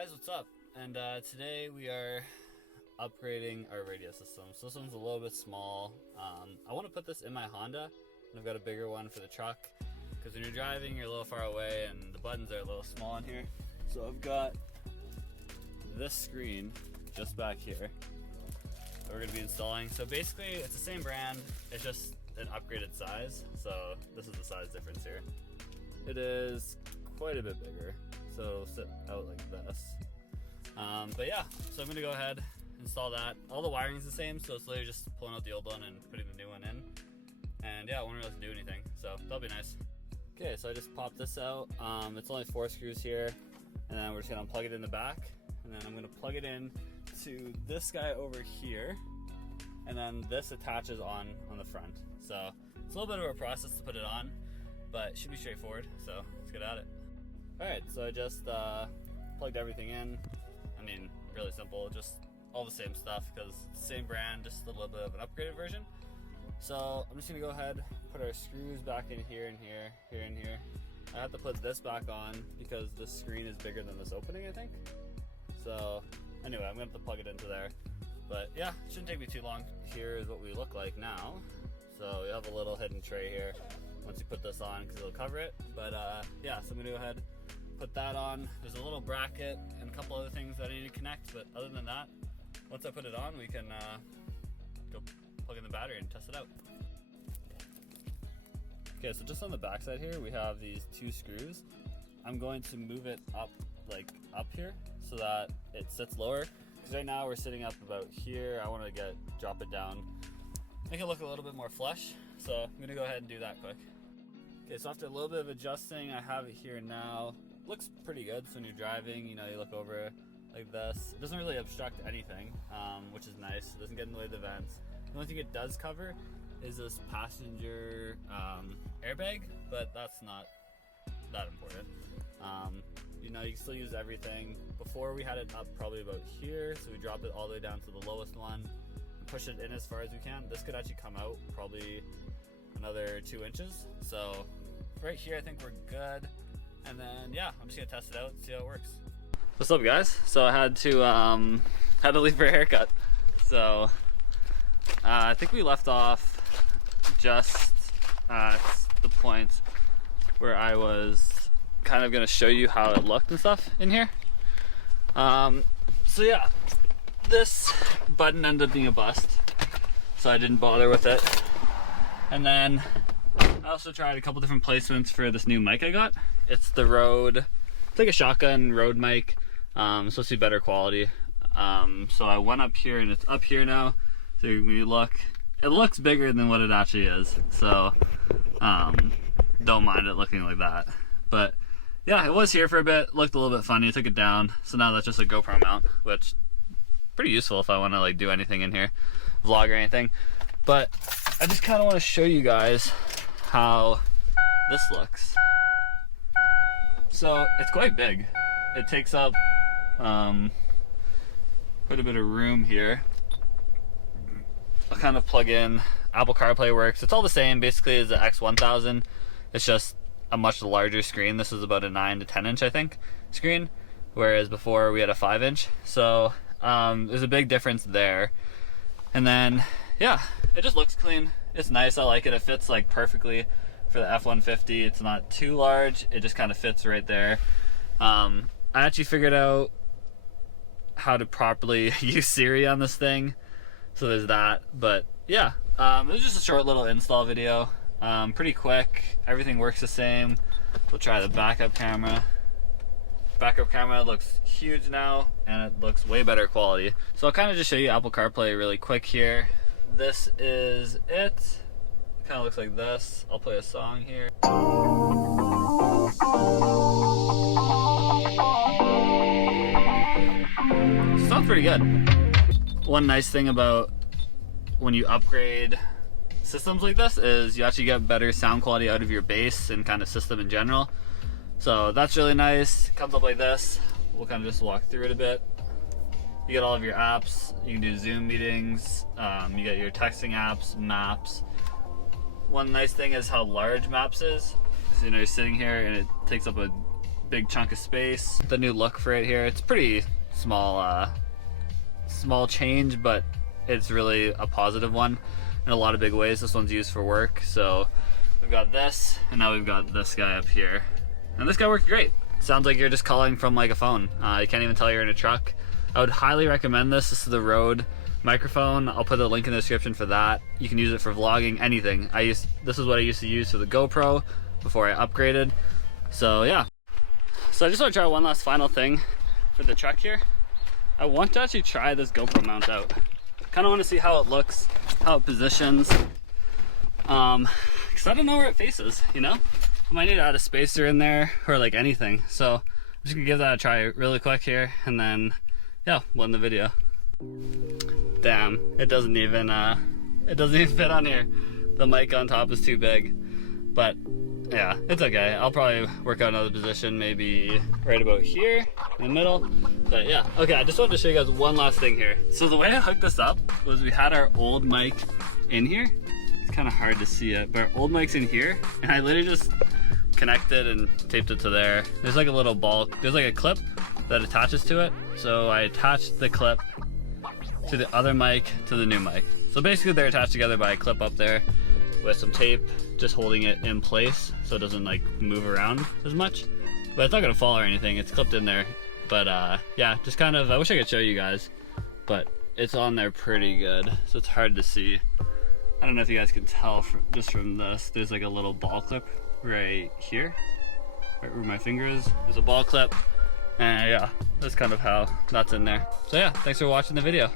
guys, what's up? And today we are upgrading our radio system. So this one's a little bit small. I want to put this in my Honda, and I've got a bigger one for the truck because when you're driving you're a little far away and the buttons are a little small in here. So I've got this screen just back here that we're going to be installing. So basically it's the same brand, it's just an upgraded size. So this is the size difference here. It is quite a bit bigger, so it'll sit out like this. But yeah, so I'm gonna go ahead and install that. All the wiring's the same, so it's literally just pulling out the old one and putting the new one in. And yeah, I won't really have to do anything, so that'll be nice. Okay, so I just popped this out. It's only 4 screws here, and then we're just gonna unplug it in the back, and then I'm gonna plug it in to this guy over here, and then this attaches on the front. So it's a little bit of a process to put it on, but it should be straightforward, so let's get at it. Alright, so I just plugged everything in. I mean, really simple, just all the same stuff because same brand, just a little bit of an upgraded version. So I'm just gonna go ahead, put our screws back in here and here, here and here. I have to put this back on because this screen is bigger than this opening, I think. So anyway, I'm gonna have to plug it into there. But yeah, it shouldn't take me too long. Here is what we look like now. So you have a little hidden tray here once you put this on because it'll cover it. But yeah, so I'm gonna go ahead, put that on. There's a little bracket and a couple other things that I need to connect, but other than that, once I put it on, we can go plug in the battery and test it out. Okay, so just on the back side here, we have these 2 screws. I'm going to move it up, like up here, so that it sits lower. Because right now we're sitting up about here. I want to drop it down, make it look a little bit more flush. So I'm gonna go ahead and do that quick. Okay, so after a little bit of adjusting, I have it here now. Looks pretty good. So when you're driving, you know, you look over like this. It doesn't really obstruct anything, which is nice. It doesn't get in the way of the vents. The only thing it does cover is this passenger airbag, but that's not that important. You know, you can still use everything. Before we had it up probably about here, so we dropped it all the way down to the lowest one, push it in as far as we can. This could actually come out probably another 2 inches. So right here, I think we're good. And then yeah, I'm just gonna test it out and see how it works. What's up, guys? So I had to leave for a haircut. So I think we left off just at the point where I was kind of gonna show you how it looked and stuff in here. So yeah, this button ended up being a bust, so I didn't bother with it. And then I also tried a couple different placements for this new mic I got. It's the Rode, it's like a shotgun Rode mic, supposed to be better quality. So I went up here and it's up here now. So when you look, it looks bigger than what it actually is. So don't mind it looking like that. But yeah, it was here for a bit, looked a little bit funny, I took it down. So now that's just a GoPro mount, which pretty useful if I want to like do anything in here, vlog or anything. But I just kind of want to show you guys how this looks. So it's quite big. It takes up quite a bit of room here. I'll kind of plug in. Apple CarPlay works. It's all the same basically as the X1000. It's just a much larger screen. This is about a 9 to 10 inch I think screen, whereas before we had a 5 inch. So there's a big difference there. And then yeah, it just looks clean. It's nice, I like it. It fits like perfectly for the F-150. It's not too large, it just kind of fits right there. I actually figured out how to properly use Siri on this thing, so there's that. But yeah, it was just a short little install video. Pretty quick, everything works the same. We'll try the backup camera. Backup camera looks huge now, and it looks way better quality. So I'll kind of just show you Apple CarPlay really quick here. This is it. It kind of looks like this. I'll play a song here. Sounds pretty good. One nice thing about when you upgrade systems like this is you actually get better sound quality out of your bass and kind of system in general. So that's really nice. It comes up like this. We'll kind of just walk through it a bit. You get all of your apps. You can do Zoom meetings. You get your texting apps, maps. One nice thing is how large Maps is. So, you know, you're sitting here and it takes up a big chunk of space. The new look for it here, it's pretty small, small change, but it's really a positive one in a lot of big ways. This one's used for work, so we've got this, and now we've got this guy up here. And this guy works great. Sounds like you're just calling from like a phone. You can't even tell you're in a truck. I would highly recommend this. This is the Rode microphone. I'll put the link in the description for that. You can use it for vlogging, anything. This is what I used to use for the GoPro before I upgraded. So yeah. So I just want to try one last final thing for the truck here. I want to actually try this GoPro mount out. Kind of want to see how it looks, how it positions. Because I don't know where it faces, you know? I might need to add a spacer in there or like anything. So I'm just gonna give that a try really quick here, and then yeah, we'll end the video. Damn, it doesn't even fit on here. The mic on top is too big, but yeah, it's okay. I'll probably work out another position, maybe right about here in the middle. But yeah, okay, I just wanted to show you guys one last thing here. So the way I hooked this up was we had our old mic in here. It's kind of hard to see it, but our old mic's in here, and I literally just connected and taped it to there. There's like a little ball, there's like a clip that attaches to it. So I attached the clip to the other mic to the new mic. So basically they're attached together by a clip up there with some tape just holding it in place so it doesn't like move around as much. But it's not gonna fall or anything, it's clipped in there. But yeah, just kind of, I wish I could show you guys, but it's on there pretty good, so it's hard to see. I don't know if you guys can tell just from this, there's like a little ball clip right here, right where my finger is. There's a ball clip, and yeah, that's kind of how that's in there. So yeah, thanks for watching the video.